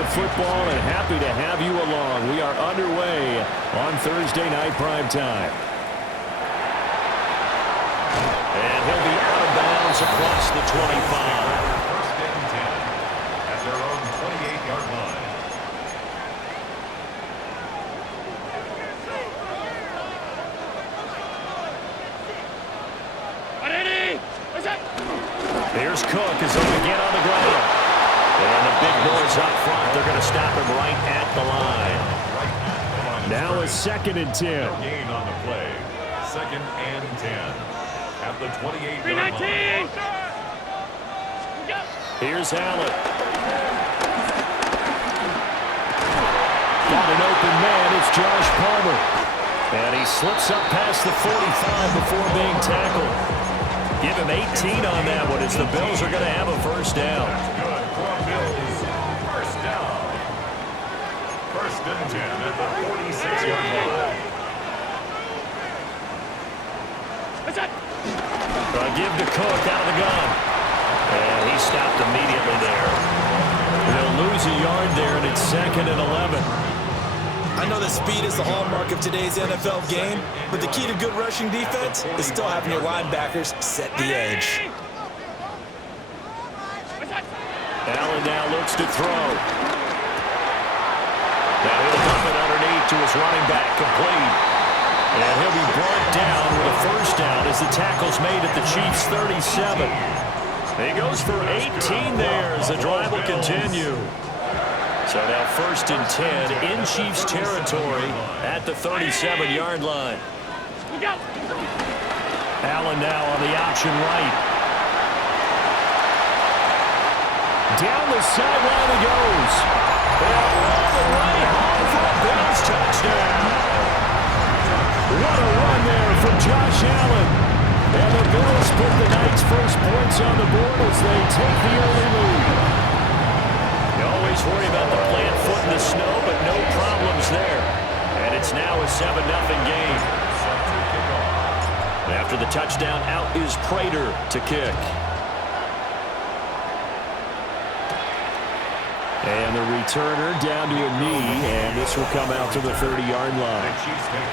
of football, and happy to have you along. We are underway on Thursday night primetime. And he'll be out of bounds across the 25. First and 10 at their own 28-yard line. Here's Cook as he'll begin on the ground. And the big boys up front. They're going to stop him right at the line. Now a 2nd and 10. Gain on the play. 2nd and 10 at the 28-yard line. Here's Allen. Got an open man. It's Josh Palmer. And he slips up past the 45 before being tackled. Give him 18 on that one as the Bills are going to have a first down. That's good for Bills. First down. 1st and 10 at the 46-yard line. Give to Cook out of the gun. And he stopped immediately there. They'll lose a yard there, and it's 2nd and 11. I know that speed is the hallmark of today's NFL game, but the key to good rushing defense is still having your linebackers set the edge. Allen now looks to throw. Now he'll dump it underneath to his running back, complete. And he'll be brought down with a first down as the tackle's made at the Chiefs' 37. He goes for 18 there as the drive will continue. So now 1st and 10 in Chiefs territory at the 37-yard line. Allen now on the option right. Down the sideline he goes. And all the way home for a Bills touchdown. What a run there from Josh Allen. And the Bills put the night's first points on the board as they take the early lead. You always worry about the plant foot in the snow, but no problems there. And it's now a 7-0 game. After the touchdown, out is Prater to kick. And the returner down to a knee, and this will come out to the 30-yard line.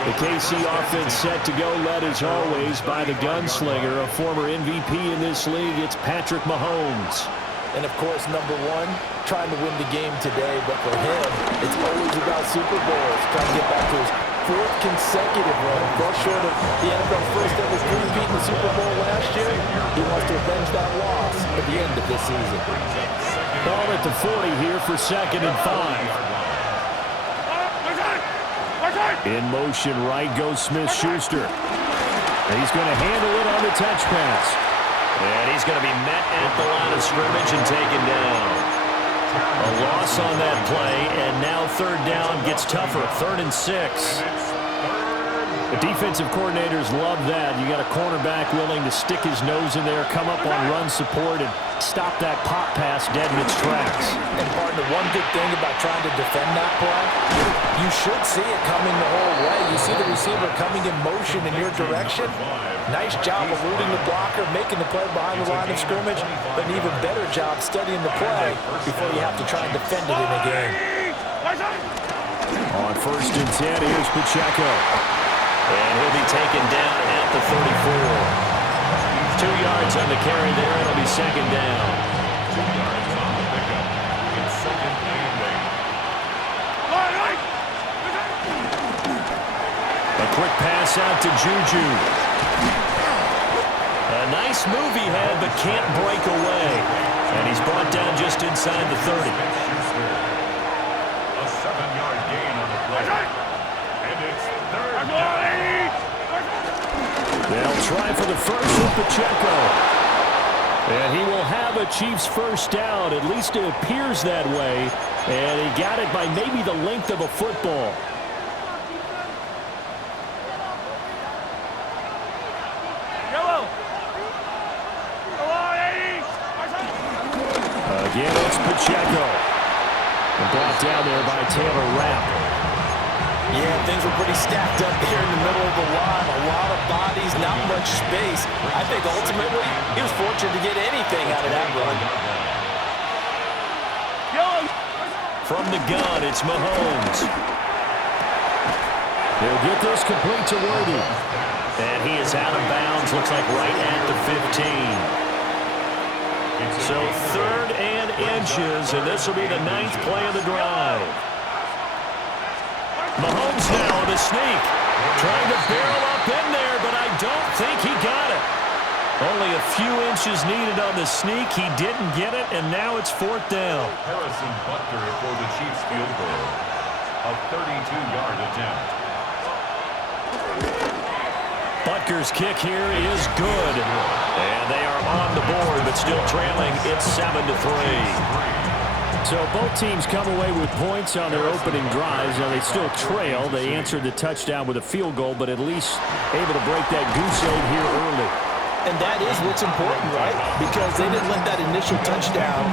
The KC offense set to go, led as always by the gunslinger, a former MVP in this league. It's Patrick Mahomes. And, of course, number one, trying to win the game today. But for him, it's always about Super Bowls, trying to get back to his 4th consecutive run. Fell short of the NFL's first ever three-peat in the Super Bowl last year. He wants to avenge that loss at the end of this season. Ball at the 40 here for 2nd and 5. In motion, right goes Smith-Schuster. He's going to handle it on the touch pass. And he's going to be met at the line of scrimmage and taken down. A loss on that play, and now 3rd down gets tougher. 3rd and 6. The defensive coordinators love that. You got a cornerback willing to stick his nose in there, come up on run support, and stop that pop pass dead in its tracks. And, partner, one good thing about trying to defend that play, you should see it coming the whole way. You see the receiver coming in motion in your direction. Nice job eluding the blocker, making the play behind the line of scrimmage, but an even better job studying the play before you have to try and defend it in a game. On 1st and 10, here's Pacheco. And he'll be taken down at the 34. 2 yards on the carry there. It'll be 2nd down. 2 yards on the pickup. It's 2nd and 8. A quick pass out to Juju. A nice move he had, but can't break away. And he's brought down just inside the 30. A 7-yard gain on the play. And it's 3rd down. They'll try for the first with Pacheco. And he will have a Chiefs first down. At least it appears that way. And he got it by maybe the length of a football. Again, it's Pacheco. And brought down there by Taylor Rapp. Yeah, things were pretty stacked up there in the middle of the line. A lot of bodies, not much space. I think ultimately he was fortunate to get anything out of that run. From the gun, it's Mahomes. He'll get this complete to Worthy. And he is out of bounds, looks like right at the 15. So 3rd and inches, and this will be the 9th play of the drive. Mahomes now on the sneak. Trying to barrel up in there, but I don't think he got it. Only a few inches needed on the sneak. He didn't get it, and now it's 4th down. Harrison Butker for the Chiefs field goal. A 32-yard attempt. Butker's kick here is good. And they are on the board, but still trailing. It's 7-3. So both teams come away with points on their opening drives. Now they still trail. They answered the touchdown with a field goal, but at least able to break that goose egg here early. And that is what's important, right? Because they didn't let that initial touchdown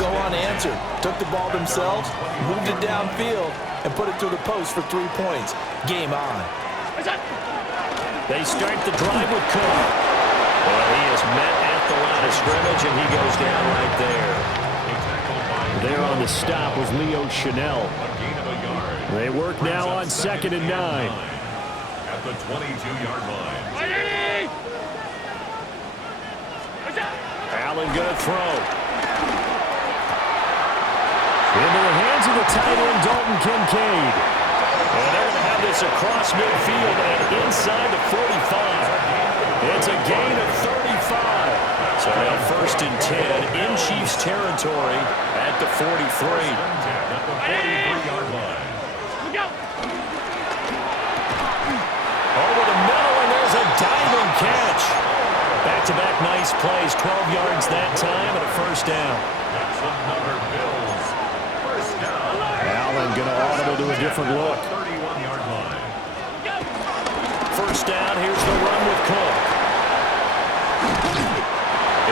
go unanswered. Took the ball themselves, moved it downfield, and put it through the post for 3 points. Game on. They start the drive with Cook. Well, he is met at the line of scrimmage, and he goes down right there. There on the stop was Leo Chanel. They work now on 2nd and 9. At the 22-yard line. Allen going to throw. Into the hands of the tight end, Dalton Kincaid. And they're going to have this across midfield and inside the 45. It's a gain of 35. So now 1st and 10 in Chiefs territory at the 43. At the 43-yard line. Over the middle, and there's a diving catch. Back-to-back nice plays, 12 yards that time, and a 1st down. That's another Bills. 1st down. Allen going to audible to a different look. 31-yard line. 1st down, here's the run with Cook.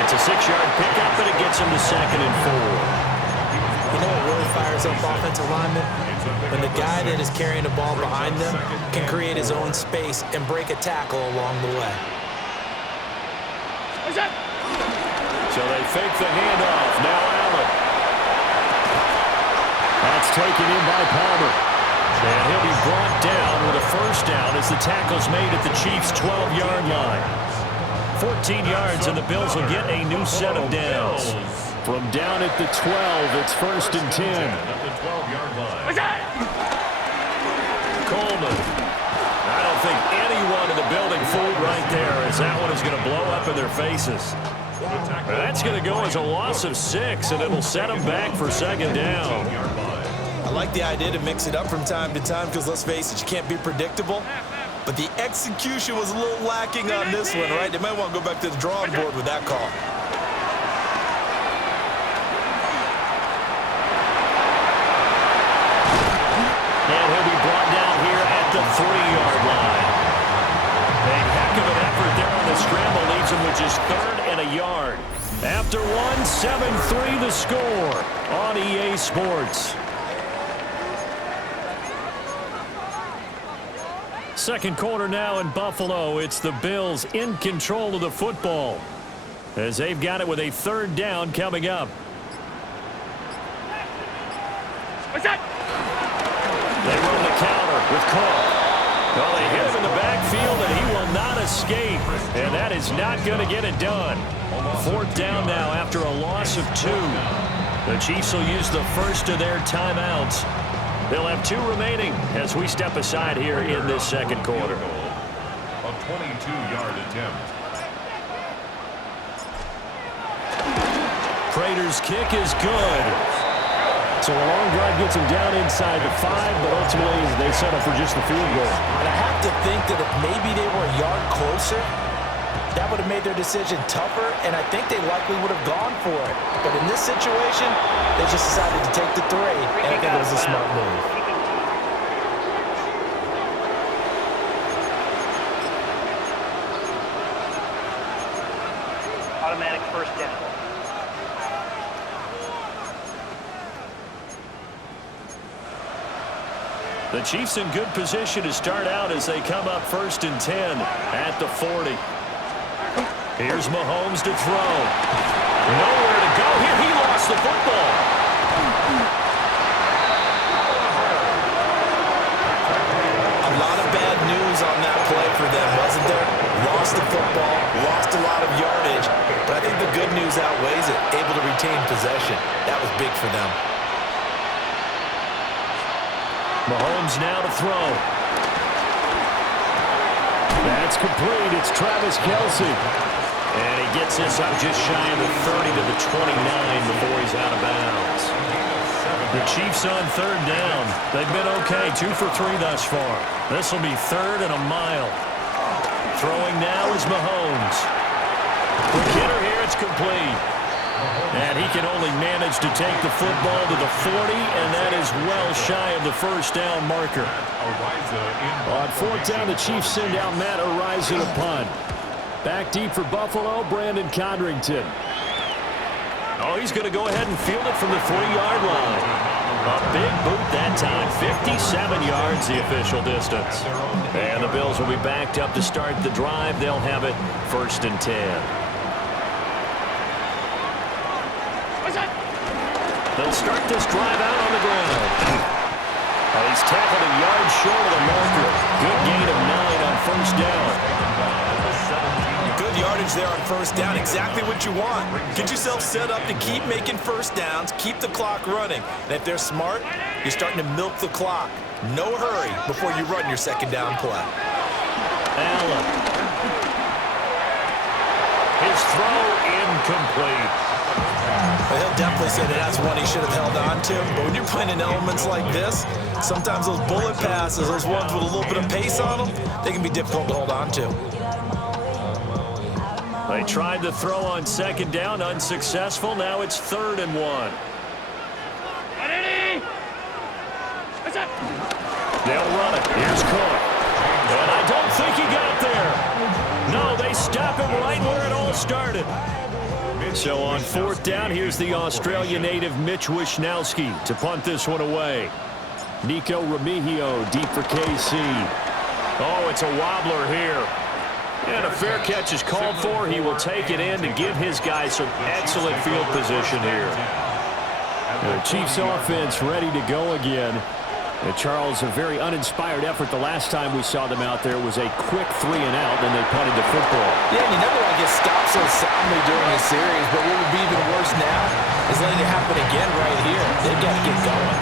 It's a 6-yard pickup, but it gets him to 2nd and 4. You know what really fires up offensive linemen? When the guy that is carrying the ball behind them can create his own space and break a tackle along the way. So they fake the handoff. Now Allen. That's taken in by Palmer. And he'll be brought down with a 1st down as the tackle's made at the Chiefs' 12-yard line. 14 yards, and the Bills will get a new set of downs. From down at the 12, it's 1st and 10. At the 12-yard line. Coleman. I don't think anyone in the building fooled right there, as that one is going to blow up in their faces. That's going to go as a loss of 6, and it'll set them back for 2nd down. I like the idea to mix it up from time to time because, let's face it, you can't be predictable. But the execution was a little lacking on this one, right? They might want to go back to the drawing board with that call. And he'll be brought down here at the 3-yard line. A heck of an effort there on the scramble leaves him with just 3rd and a yard. After 1, 7-3 the score on EA Sports. Second quarter now in Buffalo. It's the Bills in control of the football as they've got it with a 3rd down coming up. They run the counter with Cook. Well, they hit him in the backfield, and he will not escape. And that is not going to get it done. 4th down now after a loss of 2. The Chiefs will use the first of their timeouts. They'll have 2 remaining as we step aside here in this second quarter. A 22-yard attempt. Prater's kick is good. So a long drive gets him down inside the 5, but ultimately they settle for just the field goal. And I have to think that if maybe they were a yard closer, that would have made their decision tougher, and I think they likely would have gone for it. But in this situation, they just decided to take the 3, and I think it was a smart move. Automatic 1st down. The Chiefs in good position to start out as they come up 1st and 10 at the 40. Here's Mahomes to throw. Nowhere to go here. He lost the football. maintain possession. That was big for them. Mahomes now to throw. That's complete. It's Travis Kelce. And he gets this up just shy of the 30 to the 29 before he's out of bounds. The Chiefs on third down. They've been okay, 2 for 3 thus far. This will be 3rd and a mile. Throwing now is Mahomes. Quick hitter here, it's complete. And he can only manage to take the football to the 40, and that is well shy of the first down marker. On 4th down, the Chiefs send out Matt Ariza to punt. Back deep for Buffalo, Brandon Condrington. Oh, he's going to go ahead and field it from the 3-yard line. A big boot that time, 57 yards the official distance. And the Bills will be backed up to start the drive. They'll have it 1st and 10. They'll start this drive out on the ground. He's tackled a yard short of the marker. Good gain of 9 on 1st down. Good yardage there on 1st down. Exactly what you want. Get yourself set up to keep making 1st downs, keep the clock running. And if they're smart, you're starting to milk the clock. No hurry before you run your 2nd down play. Allen. His throw incomplete. Well, he'll definitely say that that's one he should have held on to. But when you're playing in elements like this, sometimes those bullet passes, those ones with a little bit of pace on them, they can be difficult to hold on to. They tried to throw on 2nd down, unsuccessful. Now it's 3rd and 1. They'll run it. Here's Cook. And I don't think he got there. No, they stop him right where it all started. So on 4th down, here's the Australia native Mitch Wishnowsky to punt this one away. Nico Remigio deep for KC. Oh, it's a wobbler here. And a fair catch is called for. He will take it in to give his guys some excellent field position here. The Chiefs offense ready to go again. Charles, a very uninspired effort the last time we saw them out there was a quick 3 and out, then they punted the football. Yeah, and you never want to get stopped so soundly during the series, but what would be even worse now is letting it happen again right here. They've got to get going.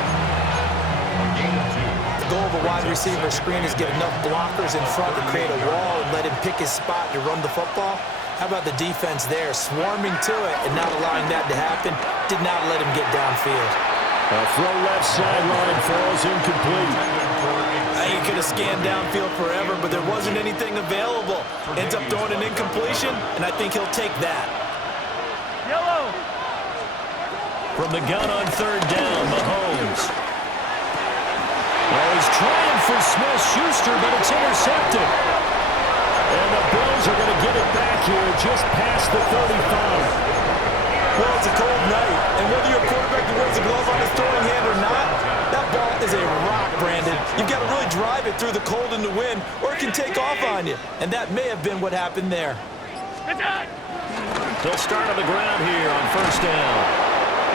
The goal of a wide receiver screen is get enough blockers in front to create a wall and let him pick his spot to run the football. How about the defense there, swarming to it and not allowing that to happen? Did not let him get downfield. A throw left sideline falls incomplete. He could have scanned downfield forever, but there wasn't anything available. Ends up throwing an incompletion, and I think he'll take that. Yellow. From the gun on 3rd down, Mahomes. Oh, he's trying for Smith-Schuster, but it's intercepted. And the Bills are going to get it back here just past the 35. Well, it's a cold night, and whether you're a quarterback that wears a glove on his throwing hand or not, that ball is a rock, Brandon. You've got to really drive it through the cold and the wind, or it can take off on you. And that may have been what happened there. They'll start on the ground here on 1st down.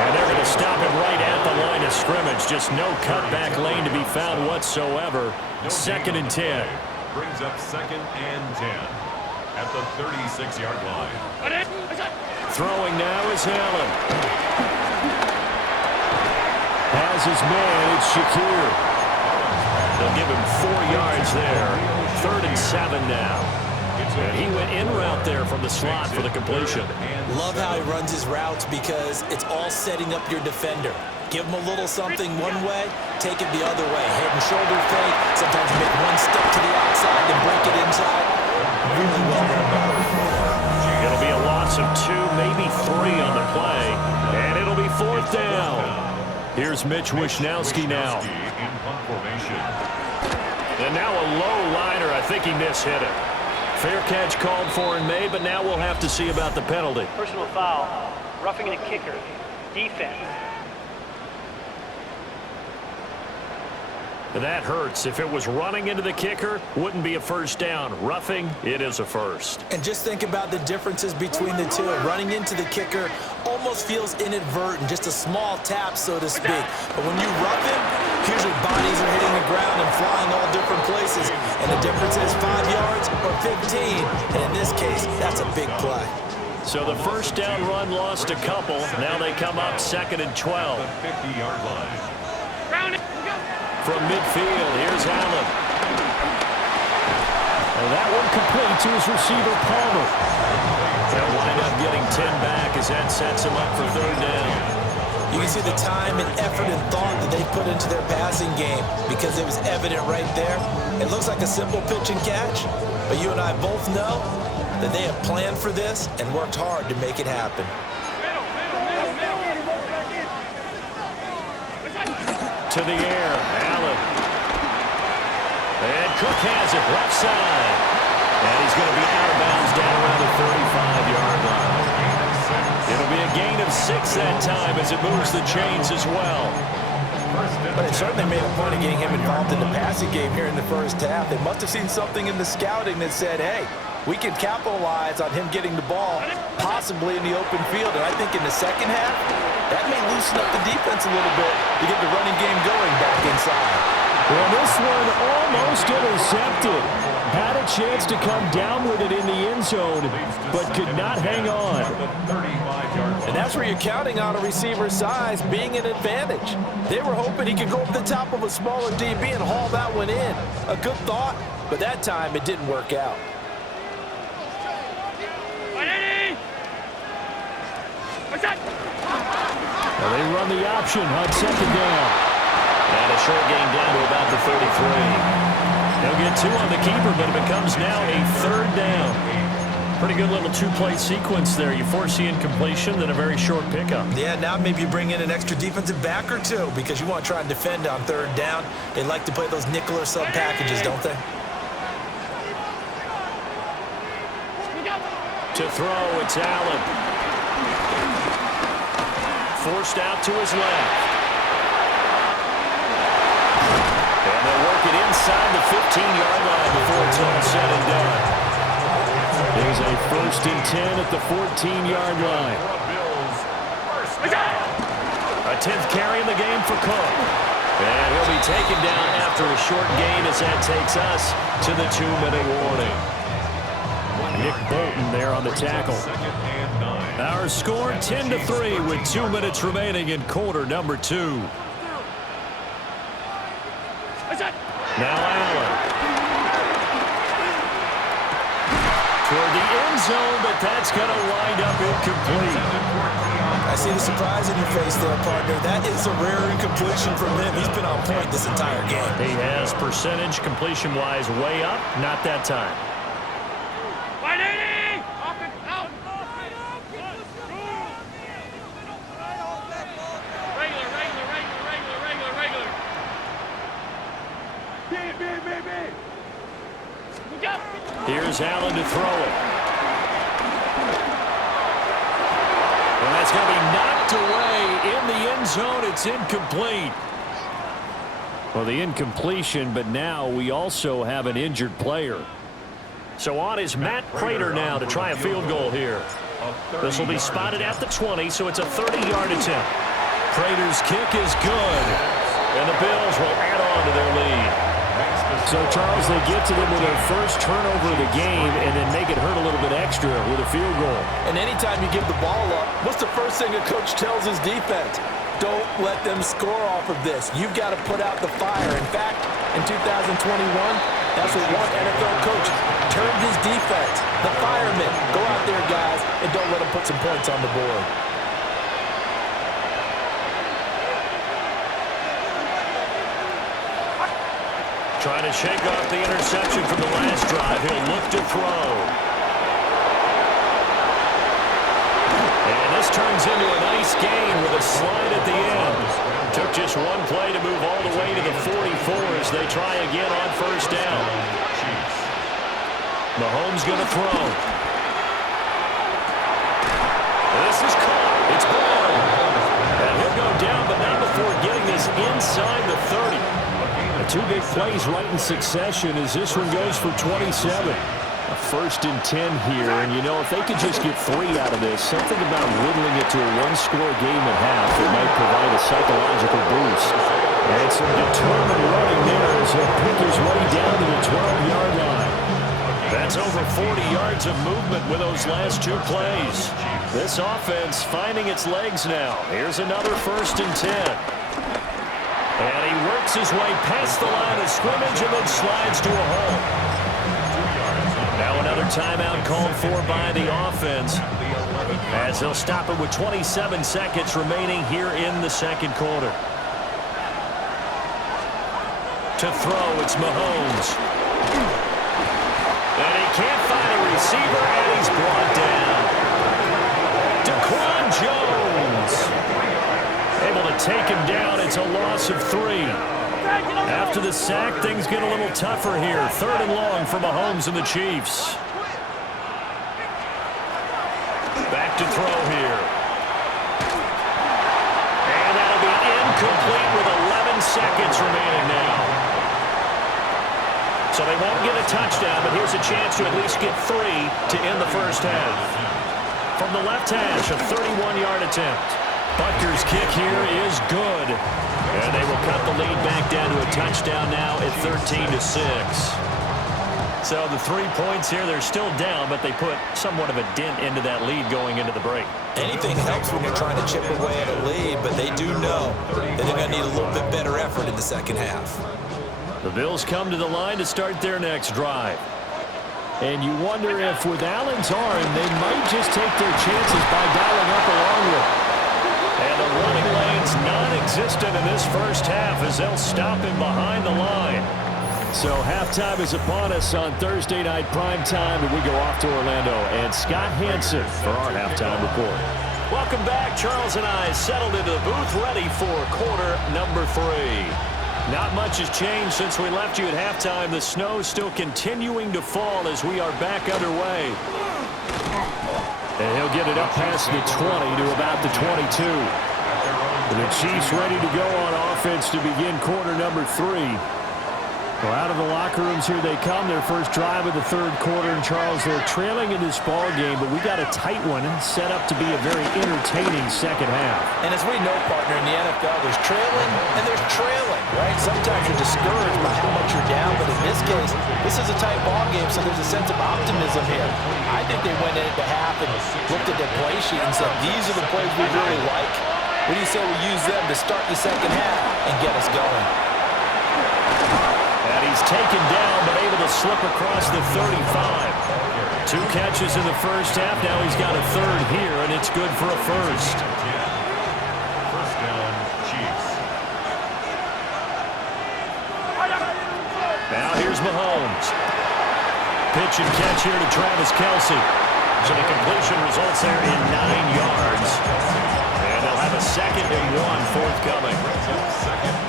And they're going to stop him right at the line of scrimmage. Just no cutback lane to be found whatsoever. 2nd and 10. Brings up 2nd and 10 at the 36-yard line. Throwing now is Allen. Has his man, it's Shakir. They'll give him 4 yards there. 3rd and 7 now. And he went in route there from the slot for the completion. Love how he runs his routes because it's all setting up your defender. Give him a little something one way, take it the other way. Head and shoulder fake. Sometimes you make one step to the outside, then break it inside. Really well done. It'll be a loss of 2, maybe 3 on the play. And it'll be 4th down. Here's Mitch Wishnowsky now. And now a low liner. I think he mishit it. Fair catch called for and made, but now we'll have to see about the penalty. Personal foul. Roughing the kicker. Defense. That hurts. If it was running into the kicker, wouldn't be a 1st down. Roughing, it is a 1st. And just think about the differences between the two. Running into the kicker almost feels inadvertent, just a small tap, so to speak. But when you rough him, usually bodies are hitting the ground and flying all different places. And the difference is 5 yards or 15. And in this case, that's a big play. So the first down run lost a couple. Now they come up 2nd and 12. The 50-yard line. From midfield, here's Allen. And that one complete to his receiver, Palmer. They'll wind up getting 10 back as that sets him up for 3rd down. You can see the time and effort and thought that they put into their passing game because it was evident right there. It looks like a simple pitch and catch, but you and I both know that they have planned for this and worked hard to make it happen. To the air, Allen. And Cook has it left side. And he's going to be out of bounds down around the 35-yard line. It'll be a gain of 6 that time as it moves the chains as well. But it certainly made a point of getting him involved in the passing game here in the first half. They must have seen something in the scouting that said, hey, we can capitalize on him getting the ball, possibly in the open field. And I think in the second half, that may loosen up the defense a little bit to get the running game going back inside. Well, this one almost intercepted. Had a chance to come down with it in the end zone, but could not hang on. And that's where you're counting on a receiver's size being an advantage. They were hoping he could go over the top of a smaller DB and haul that one in. A good thought, but that time it didn't work out. Well, they run the option on 2nd down. And a short gain down to about the 33. They'll get 2 on the keeper, but it becomes now a 3rd down. Pretty good little 2-play sequence there. You force the incompletion, then a very short pickup. Yeah, now maybe you bring in an extra defensive back or 2 because you want to try and defend on 3rd down. They like to play those nickel or sub packages, don't they? To throw, it's Allen. Forced out to his left. And they'll work it inside the 15-yard line before it's all said and done. There's a 1st and 10 at the 14-yard line. A 10th carry in the game for Cook. And he'll be taken down after a short gain as that takes us to the 2-minute warning. Nick Bolton there on the tackle. Our score 10-3 with 2 minutes remaining in quarter number 2. Now Allen. Toward the end zone, but that's going to wind up incomplete. I see the surprise in your face there, partner. That is a rare incompletion from him. He's been on point this entire game. He has percentage completion-wise way up. Not that time. Here's Allen to throw it. And that's going to be knocked away in the end zone. It's incomplete. Well, the incompletion, but now we also have an injured player. So on is Matt Prater now to try a field goal here. This will be spotted at the 20, so it's a 30-yard attempt. Prater's kick is good. And the Bills will add on to their lead. So, Charles, they get to them with their first turnover of the game and then make it hurt a little bit extra with a field goal. And anytime you give the ball up, what's the first thing a coach tells his defense? Don't let them score off of this. You've got to put out the fire. In fact, in 2021, that's what one NFL coach termed his defense. The firemen. Go out there, guys, and don't let them put some points on the board. Trying to shake off the interception from the last drive. He'll look to throw. And this turns into a nice gain with a slide at the end. Took just one play to move all the way to the 44 as they try again on first down. Mahomes going to throw. This is caught. It's ball. And he'll go down, but not before getting this inside the 30. 2 big plays right in succession as this one goes for 27. A 1st and 10 here, and you know, if they could just get 3 out of this, something about whittling it to a 1-score game at half, it might provide a psychological boost. And some determined running there as he'll pick his way down to the 12-yard line. That's over 40 yards of movement with those last two plays. This offense finding its legs now. Here's another 1st and 10. And he works his way past the line of scrimmage and then slides to a hole. Now another timeout called for by the offense, as they'll stop it with 27 seconds remaining here in the second quarter. To throw, it's Mahomes. And he can't find a receiver, and he's brought down. Daquan Jones able to take him down. It's a loss of 3. After the sack, things get a little tougher here. 3rd and long for Mahomes and the Chiefs. Back to throw here. And that'll be incomplete with 11 seconds remaining now. So they won't get a touchdown, but here's a chance to at least get 3 to end the first half. From the left hash, a 31-yard attempt. Butker's kick here is good. And they will cut the lead back down to a touchdown now at 13-6. So the 3 points here, they're still down, but they put somewhat of a dent into that lead going into the break. Anything helps when you're trying to chip away at a lead, but they do know that they're going to need a little bit better effort in the second half. The Bills come to the line to start their next drive. And you wonder if with Allen's arm, they might just take their chances by dialing up along with him. And the running lane's non-existent in this first half as they'll stop him behind the line. So halftime is upon us on Thursday night prime time, and we go off to Orlando. And Scott Hansen for our halftime report. Welcome back. Charles and I settled into the booth ready for quarter number 3. Not much has changed since we left you at halftime. The snow still continuing to fall as we are back underway. And he'll get it up past the 20 to about the 22. And the Chiefs ready to go on offense to begin quarter number 3. Well, out of the locker rooms here they come. Their first drive of the third quarter. And, Charles, they're trailing in this ball game, but we got a tight one set up to be a very entertaining second half. And as we know, partner, in the NFL, there's trailing and there's trailing, right? Sometimes you're discouraged by how much you're down, but in this case, this is a tight ball game, so there's a sense of optimism here. I think they went into half and looked at their play sheet and said, these are the plays we really like. What do you say we use them to start the second half and get us going? And he's taken down, but able to slip across the 35. 2 catches in the first half. Now he's got a 3rd here, and it's good for a first. First down, Chiefs. Now here's Mahomes. Pitch and catch here to Travis Kelce. So the completion results there in 9 yards. And they'll have a 2nd and 1 forthcoming.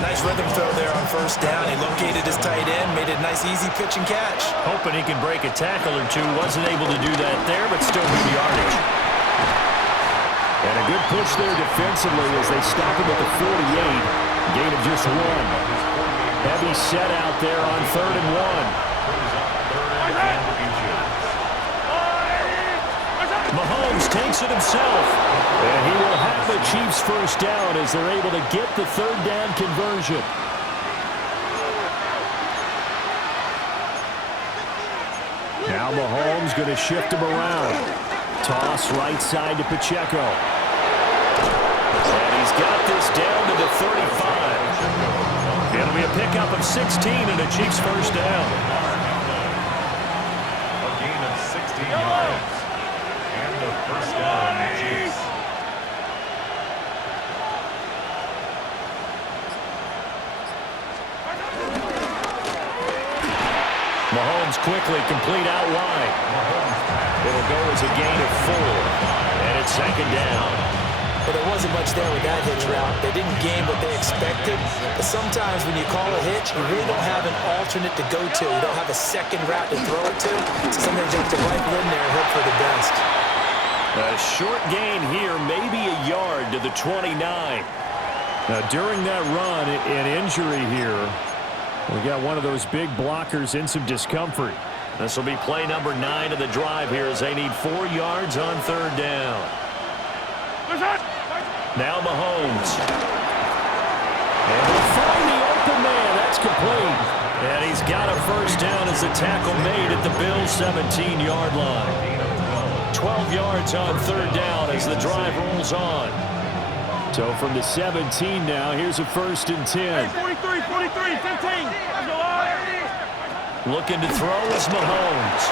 Nice rhythm throw there on first down. He located his tight end, made it a nice easy pitch and catch. Hoping he can break a tackle or two. Wasn't able to do that there, but still good yardage. And a good push there defensively as they stop him at the 48. Gain of just 1. Heavy set out there on 3rd and 1. Mahomes takes it himself. And he will have the Chiefs first down as they're able to get the 3rd down conversion. Now Mahomes going to shift him around. Toss right side to Pacheco. And he's got this down to the 35. It'll be a pickup of 16 and a Chiefs first down. A gain of 16 yards. And the first down, Chiefs. Mahomes quickly complete out wide. It'll go as a gain of 4. And it's 2nd down. But there wasn't much there with that hitch route. They didn't gain what they expected. But sometimes when you call a hitch, you really don't have an alternate to go to. You don't have a second route to throw it to. So sometimes you have to rifle in there and hope for the best. A short gain here, maybe a yard to the 29. Now, during that run, an injury here. We got one of those big blockers in some discomfort. This will be play number 9 of the drive here as they need 4 yards on 3rd down. Now Mahomes. And we'll find the open man. That's complete. And he's He's got a first down as the tackle made at the Bills' 17-yard line. 12 yards on third down as the drive rolls on. So from the 17 now, here's a 1st and 10. 43, 43, 15. Looking to throw is Mahomes.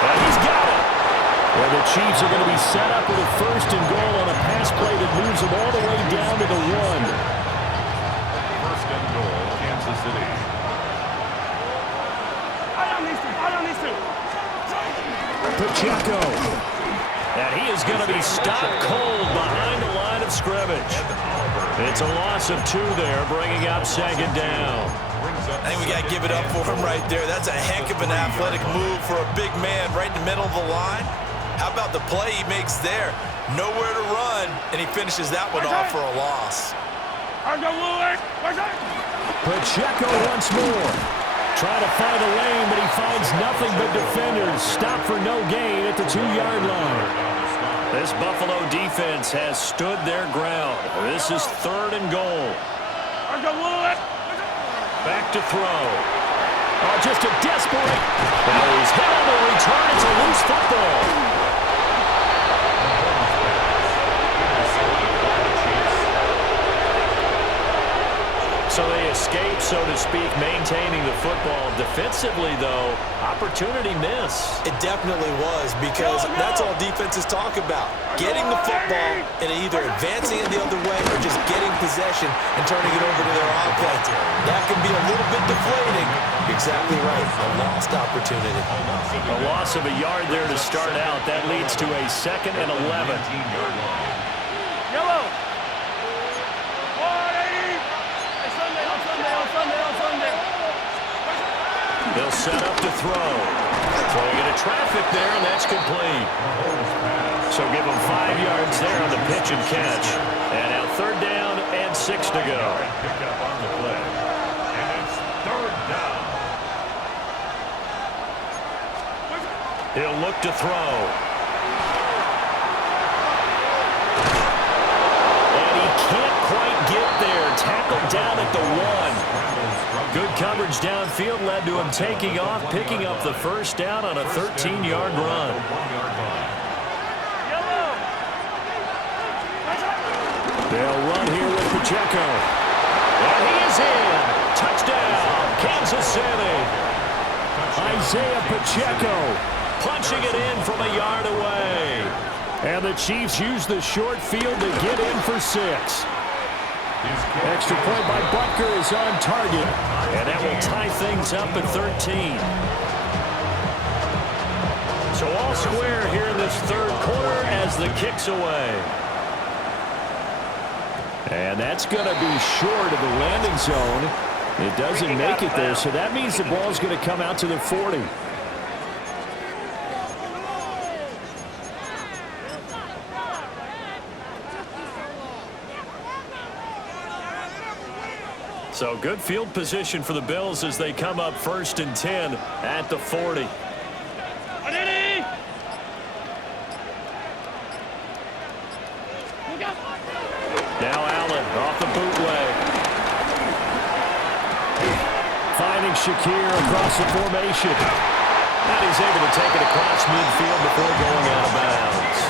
And he's got it. And the Chiefs are going to be set up with a 1st and goal on a pass play that moves them all the way down to the 1. 1st and goal, Kansas City. Pacheco. And he is going to be stopped cold behind the line of scrimmage. It's a loss of 2 there, bringing up 2nd down. I think we got to give it up for him right there. That's a heck of an athletic move for a big man right in the middle of the line. How about the play he makes there? Nowhere to run, and he finishes that one off for a loss. Pacheco once more. Trying to find a lane, but he finds nothing but defenders. Stop for no gain at the 2-yard line. This Buffalo defense has stood their ground. This is 3rd and goal. Back to throw. Oh, just a desperate. Now he's hit on the return. It's a loose football. So they escape, so to speak, maintaining the football. Defensively, though, opportunity miss. It definitely was, because that's all defenses talk about. Getting the football and either advancing it the other way or just getting possession and turning it over to their offense. That can be a little bit deflating. Exactly right. A lost opportunity. A loss of a yard there to start out. That leads to a 2nd and 11. Yellow. They'll set up to throw. Throwing into traffic there, and that's complete. So give them 5 yards there on the pitch and catch. And now 3rd down and 6 to go. Pick up on the play. And it's 3rd down. He'll look to throw. And he can't quite get there. Tackled down at the 1. Good coverage downfield led to him taking off, picking up the 1st down on a 13-yard run. They'll run here with Pacheco. And he is in. Touchdown, Kansas City. Isaiah Pacheco punching it in from a yard away. And the Chiefs use the short field to get in for 6. Extra point by Butker is on target. And that will tie things up at 13. So all square here in this 3rd quarter as the kick's away. And that's going to be short of the landing zone. It doesn't make it there, so that means the ball's going to come out to the 40. So good field position for the Bills as they come up 1st and 10 at the 40. Now Allen off the bootleg. Finding Shakir across the formation. And he's able to take it across midfield before going out of bounds.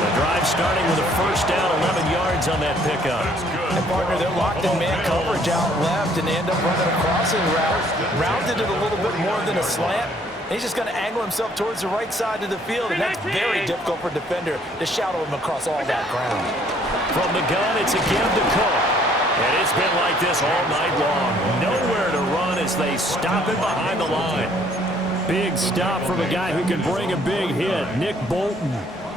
The drive starting with a 1st down, 11 yards on that pickup. And partner, they're locked in man coverage out left, and they end up running a crossing route. Rounded it a little bit more than a slant. He's just going to angle himself towards the right side of the field, and that's very difficult for a defender to shadow him across all that ground. From the gun, it's again to Cook. And it's been like this all night long. Nowhere to run as they stop it behind the line. Big stop from a guy who can bring a big hit, Nick Bolton.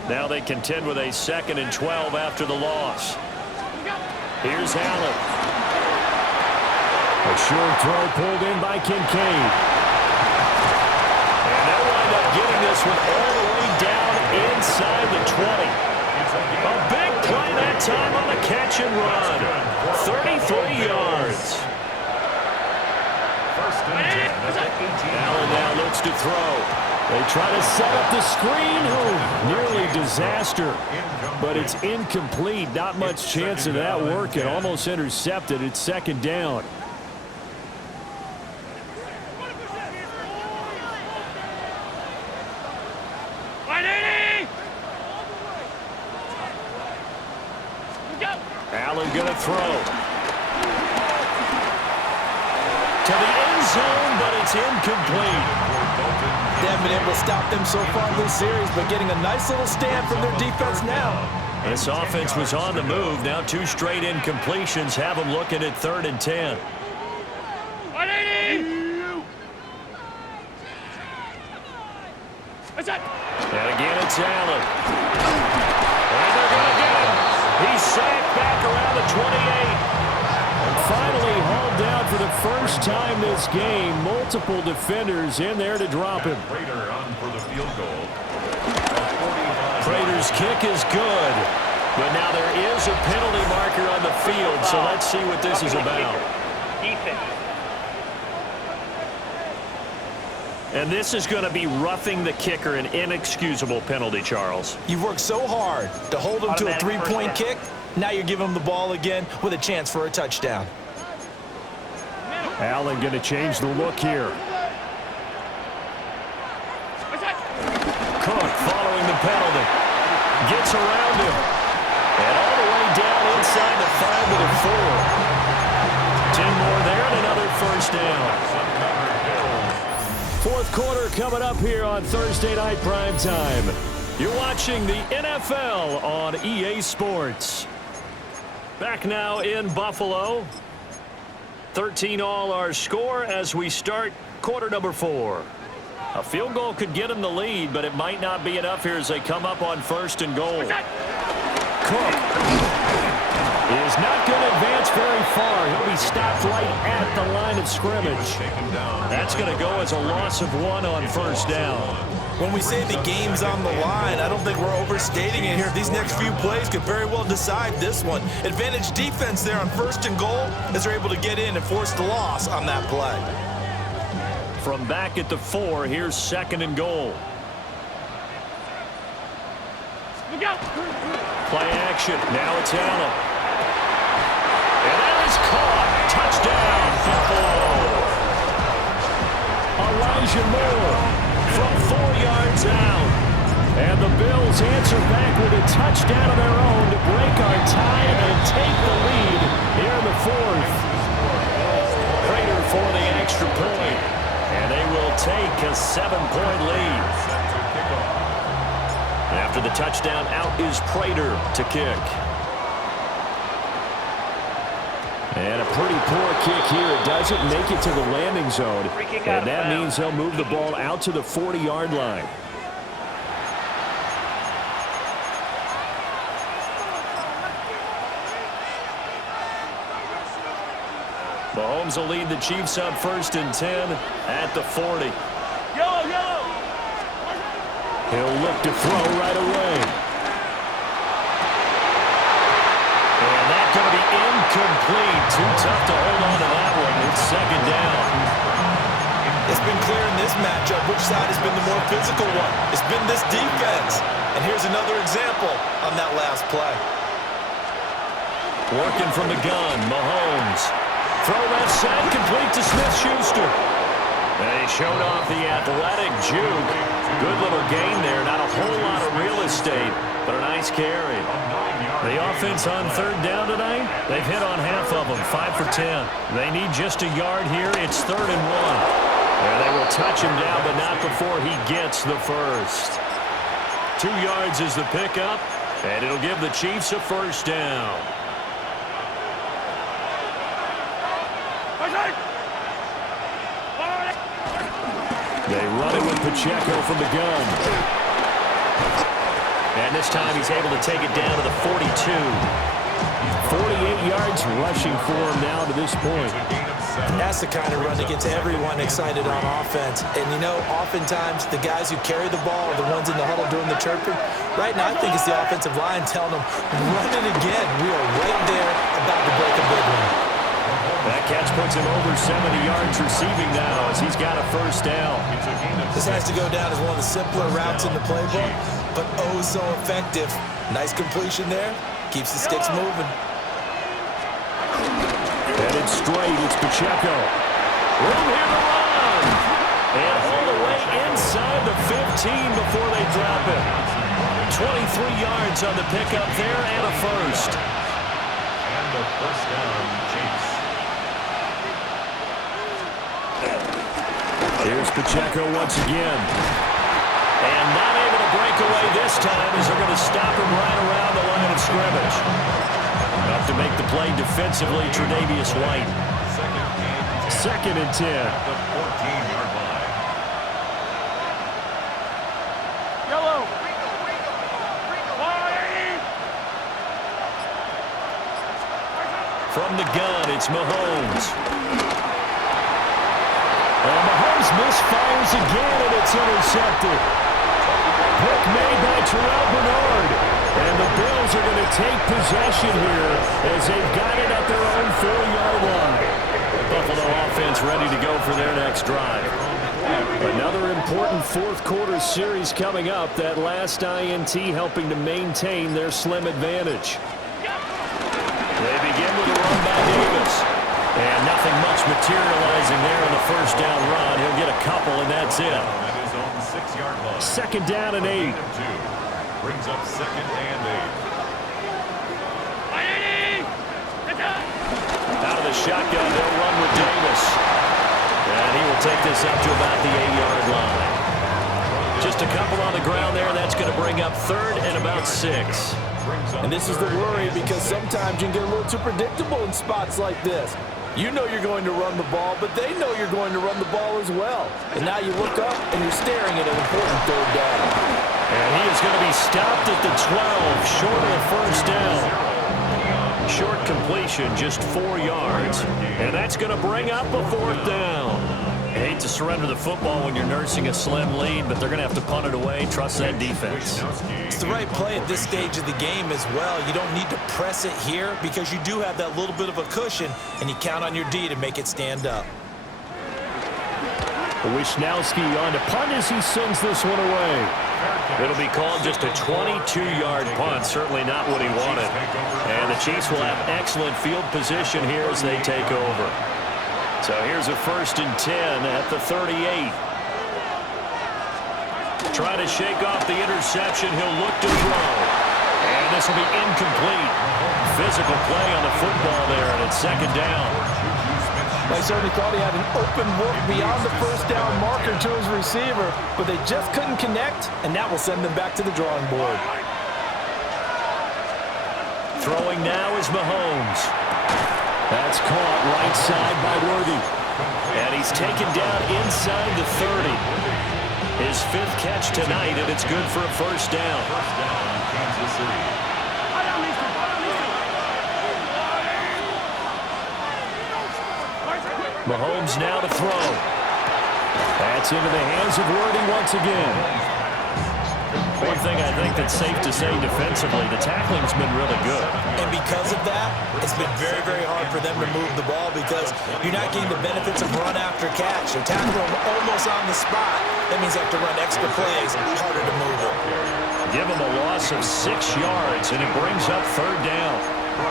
Now they contend with a 2nd and 12 after the loss. Here's Allen. A short throw pulled in by Kincaid. And they'll wind up getting this one all the way down inside the 20. A big play that time on the catch and run. 33 yards. Allen now looks to throw. They try to set up the screen. Oh, nearly disaster. But it's incomplete. Not much chance of that working. Almost intercepted. It's 2nd down. throw. To the end zone, but it's incomplete. They haven't been able to stop them so far in this series, but getting a nice little stand from their defense now. This offense was on the move. Now 2 straight incompletions have them looking at 3rd and 10. 180! That's it! And again, it's Allen. And they're going to get him. He's sacked back around the 28. Finally hauled down for the first time this game. Multiple defenders in there to drop him. Prater on for the field goal. Prater's kick is good. But now there is a penalty marker on the field, so let's see what this is about. Defense. And this is going to be roughing the kicker, an inexcusable penalty, Charles. You've worked so hard to hold them to a 3-point kick. Now you're giving them the ball again with a chance for a touchdown. Allen going to change the look here. Cook following the penalty. Gets around him. And all the way down inside the 5 to the 4. 10 more there and another first down. 4th quarter coming up here on Thursday Night Primetime. You're watching the NFL on EA Sports. Back now in Buffalo. 13-all our score as we start quarter number 4. A field goal could get them the lead, but it might not be enough here as they come up on 1st and goal. Cook is not going to advance very far. He'll be stopped right at the line of scrimmage. That's going to go as a loss of 1 on 1st down. When we say the game's on the line, I don't think we're overstating it here. These next few plays could very well decide this one. Advantage defense there on 1st and goal as they're able to get in and force the loss on that play. From back at the 4, here's 2nd and goal. Look out! Play action. Now it's Allen. And that is caught. Touchdown, Buffalo. Elijah Moore from 4 yards out. And the Bills answer back with a touchdown of their own to break our tie and take the lead here in the 4th. Prater for the extra point. And they will take a 7-point lead. After the touchdown, out is Prater to kick. And a pretty poor kick here. It doesn't make it to the landing zone. And that means they'll move the ball out to the 40-yard line. Mahomes will lead the Chiefs up 1st and 10 at the 40. Yellow, yellow! He'll look to throw right away. And that's going to be incomplete. Too tough to hold on to that one. It's 2nd down. It's been clear in this matchup which side has been the more physical one. It's been this defense. And here's another example on that last play. Working from the gun, Mahomes. Throw left side, complete to Smith-Schuster. They showed off the athletic juke. Good little gain there. Not a whole lot of real estate, but a nice carry. The offense on 3rd down tonight, they've hit on half of them, 5 for 10. They need just a yard here. It's 3rd and 1. And they will touch him down, but not before he gets the first. 2 yards is the pickup, and it'll give the Chiefs a first down. They run it with Pacheco from the gun. And this time he's able to take it down to the 42. 48 yards rushing for him now to this point. That's the kind of run that gets everyone excited on offense. And, you know, oftentimes the guys who carry the ball are the ones in the huddle doing the chirping. Right now, I think it's the offensive line telling them, run it again. We are right there about to break a big one. That catch puts him over 70 yards receiving now as he's got a first down. This has to go down as one of the simpler routes in the playbook, but oh so effective. Nice completion there. Keeps the sticks moving. Headed straight, it's Pacheco. Room here to run. And all the way inside the 15 before they drop it. 23 yards on the pickup there and a first. First down, Chiefs. Here's Pacheco once again. And not able to break away this time as they're going to stop him right around the line of scrimmage. Enough to make the play defensively, Tre'Davious White. Second and 10. At the 14-yard line. Yellow. From the gun, it's Mahomes. And Mahomes misfires again, and it's intercepted. Pick made by Terrell Bernard. And the Bills are going to take possession here as they've got it at their own 4-yard line. Buffalo offense ready to go for their next drive. Another important fourth-quarter series coming up. That last INT helping to maintain their slim advantage. They begin with a run by Davis. And nothing much materializing there in the first down run. He'll get a couple, and that's it. At his own 6-yard line. Second down and 8. Brings up second and 8. Out of the shotgun, they'll run with Davis. And he will take this up to about the 8-yard line. Just a couple on the ground there. That's going to bring up third and about 6. And this is the worry because sometimes you can get a little too predictable in spots like this. You know you're going to run the ball, but they know you're going to run the ball as well. And now you look up and you're staring at an important third down. And he is going to be stopped at the 12, short of the first down. Short completion, just 4 yards. And that's going to bring up a fourth down. I hate to surrender the football when you're nursing a slim lead, but they're going to have to punt it away. Trust that defense. It's the right play at this stage of the game as well. You don't need to press it here because you do have that little bit of a cushion, and you count on your D to make it stand up. Wisnowski on to punt as he sends this one away. It'll be called just a 22-yard punt. Certainly not what he wanted. And the Chiefs will have excellent field position here as they take over. So here's a first and 10 at the 38. Trying to shake off the interception. He'll look to throw. And this will be incomplete. Physical play on the football there, and it's second down. I certainly thought he had an open look beyond the first down marker to his receiver, but they just couldn't connect, and that will send them back to the drawing board. Throwing now is Mahomes. That's caught right side by Worthy. And he's taken down inside the 30. His 5th catch tonight, and it's good for a first down. First down, Kansas City. Mahomes now to throw. That's into the hands of Worthy once again. One thing I think that's safe to say defensively, the tackling's been really good. And because of that, it's been very, very hard for them to move the ball because you're not getting the benefits of run after catch. They tackle them almost on the spot. That means they have to run extra plays, harder to move them. Give them a loss of 6 yards, and it brings up third down.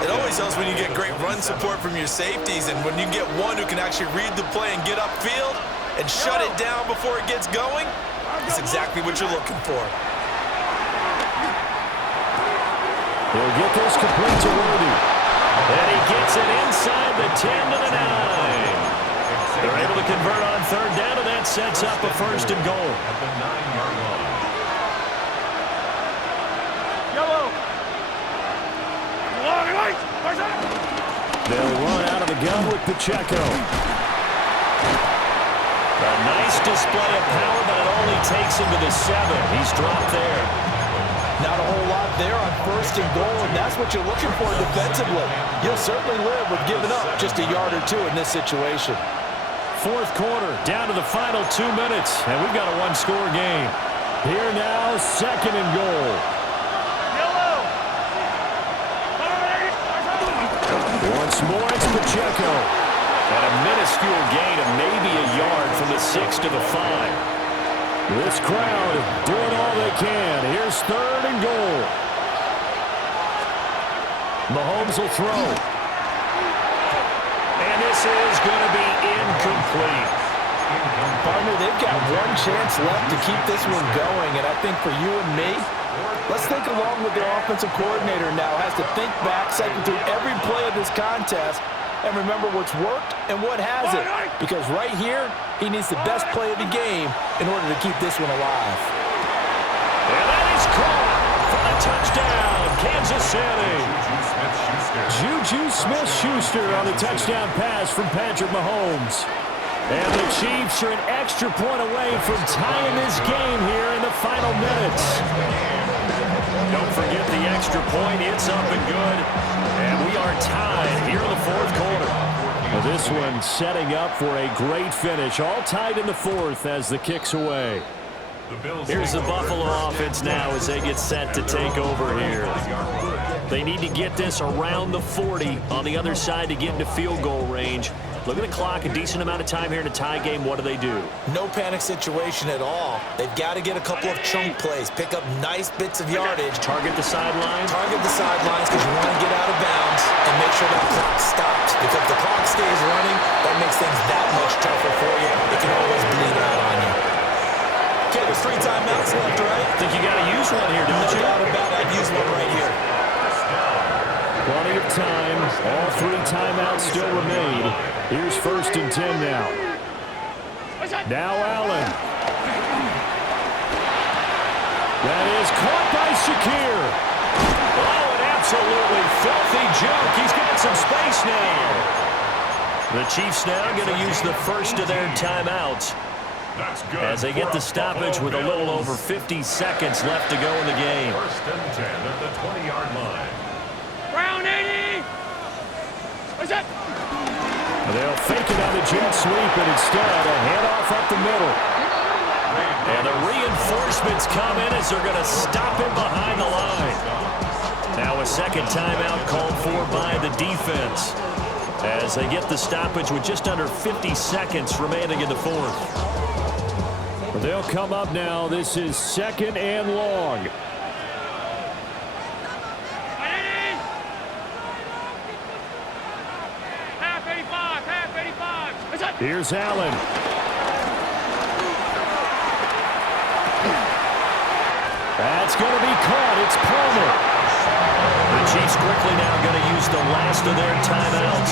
It always helps when you get great run support from your safeties, and when you get one who can actually read the play and get upfield and shut it down before it gets going, it's exactly what you're looking for. He'll get this complete to Worthy. And he gets it inside the 10 to the 9. They're able to convert on third down, and that sets up a first and goal. At the 9-yard line. They'll run out of the gun with Pacheco. A nice display of power, but it only takes him to the 7. He's dropped there. Not a whole lot there on first and goal, and that's what you're looking for defensively. You'll certainly live with giving up just a yard or 2 in this situation. Fourth quarter, down to the final 2 minutes, and we've got a one-score game. Here now, second and goal. Once more, it's Pacheco. And a minuscule gain of maybe a yard from the 6 to the 5. This crowd doing all they can. Here's third and goal. Mahomes will throw. And this is going to be incomplete. Partner, they've got one chance left to keep this one going, and I think for you and me, Let's think along with the offensive coordinator now. Has to think back, cycle through every play of this contest, and remember what's worked and what hasn't. Because right here, he needs the best play of the game in order to keep this one alive. And that is caught for the touchdown, Kansas City. Juju Smith-Schuster on the touchdown pass from Patrick Mahomes. And the Chiefs are an extra point away from tying this game here in the final minutes. Don't forget the extra point. It's up and good. And we are tied here in the fourth quarter. Well, this one setting up for a great finish. All tied in the fourth as the kick's away. Here's the Buffalo offense now as they get set to take over here. They need to get this around the 40 on the other side to get into field goal range. Look at the clock, a decent amount of time here in a tie game. What do? No panic situation at all. They've got to get a couple of chunk plays, pick up nice bits of yardage. Target the sidelines? Target the sidelines because you want to get out of bounds and make sure that clock stops. Because if the clock stays running, that makes things that much tougher for you. It can always bleed out on you. Okay, there's 3 timeouts left, right? I think you got to use one here, don't you? No doubt about it. I'd use one right here. Plenty of time. All 3 timeouts still remain. Here's 1st and 10 now. Now Allen. That is caught by Shakir. Oh, an absolutely filthy joke. He's got some space now. The Chiefs now going to use the first of their timeouts as they get the stoppage with a little over 50 seconds left to go in the game. 1st and 10 at the 20-yard line. Brown 80. What's that? They'll fake it on the jet sweep, and instead a handoff up the middle. And the reinforcements come in as they're going to stop him behind the line. Now a second timeout called for by the defense as they get the stoppage with just under 50 seconds remaining in the fourth. They'll come up now. This is 2nd and long. Here's Allen. That's going to be caught. It's Palmer. The Chiefs quickly now going to use the last of their timeouts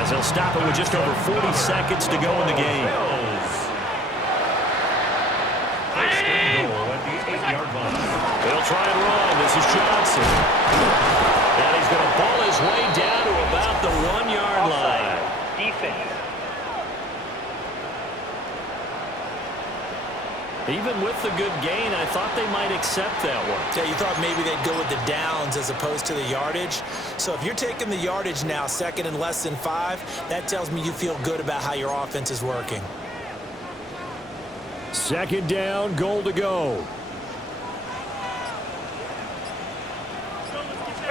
as they'll stop it with just over 40 seconds to go in the game. They'll try and run. This is Johnson. And he's going to ball his way down to about the 1-yard line. Defense. Even with the good gain, I thought they might accept that one. Yeah, you thought maybe they'd go with the downs as opposed to the yardage. So if you're taking the yardage now, 2nd and less than 5, that tells me you feel good about how your offense is working. 2nd down, goal to go.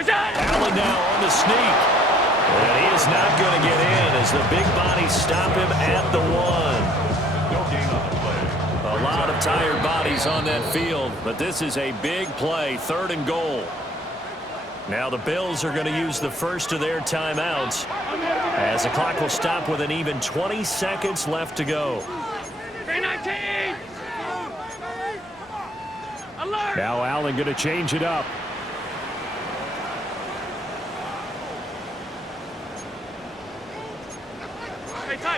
Allen now on the sneak. And he is not going to get in as the big bodies stop him at the 1. No gain on the play. A lot of tired bodies on that field, but this is a big play, 3rd and goal. Now the Bills are going to use the first of their timeouts as the clock will stop with an even 20 seconds left to go. Now Allen going to change it up.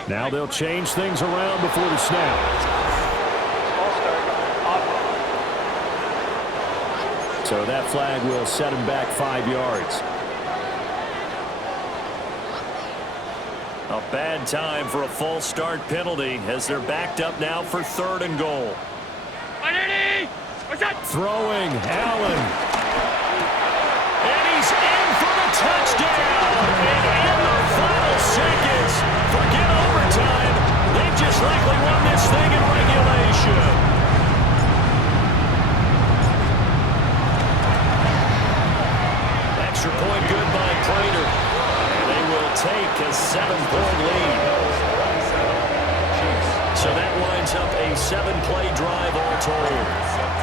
Now they'll change things around before the snap. So that flag will set him back 5 yards. A bad time for a false start penalty as they're backed up now for 3rd and goal. Throwing, Allen. And he's in for the touchdown. And in the final seconds, forget overtime. They've just likely won this thing in regulation. Extra point good by Prater. And they will take a 7-point lead. So that winds up a 7-play drive all told.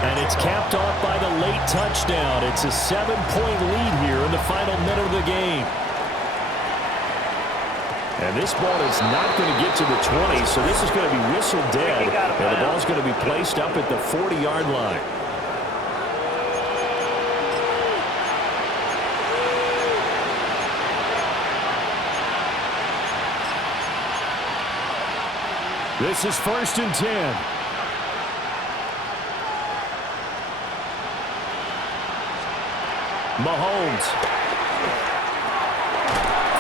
And it's capped off by the late touchdown. It's a 7-point lead here in the final minute of the game. And this ball is not going to get to the 20, so this is going to be whistled dead. And the ball's going to be placed up at the 40-yard line. This is 1st and 10. Mahomes.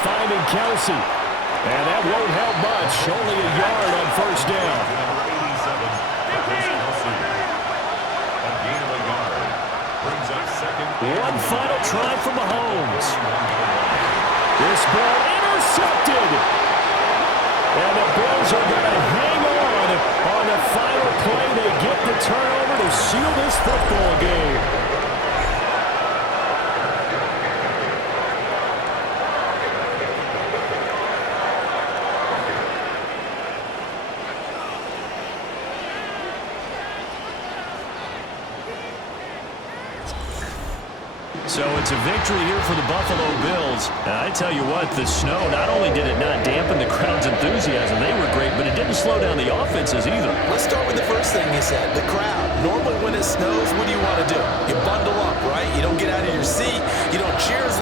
Finding Kelsey. And that won't help much. Only a yard on 1st down. Number 87, Travis Kelce. A gain of a yard. Brings up 2nd. One final try for Mahomes. This ball intercepted. And the Bills are going to hang on the final play. They get the turnover to seal this football game. So it's a victory here for the Buffalo Bills. And I tell you what, the snow, not only did it not dampen the crowd's enthusiasm, they were great, but it didn't slow down the offenses either. Let's start with the first thing you said, the crowd. Normally when it snows, what do you want to do? You bundle up, right? You don't get out of your seat. You don't cheer as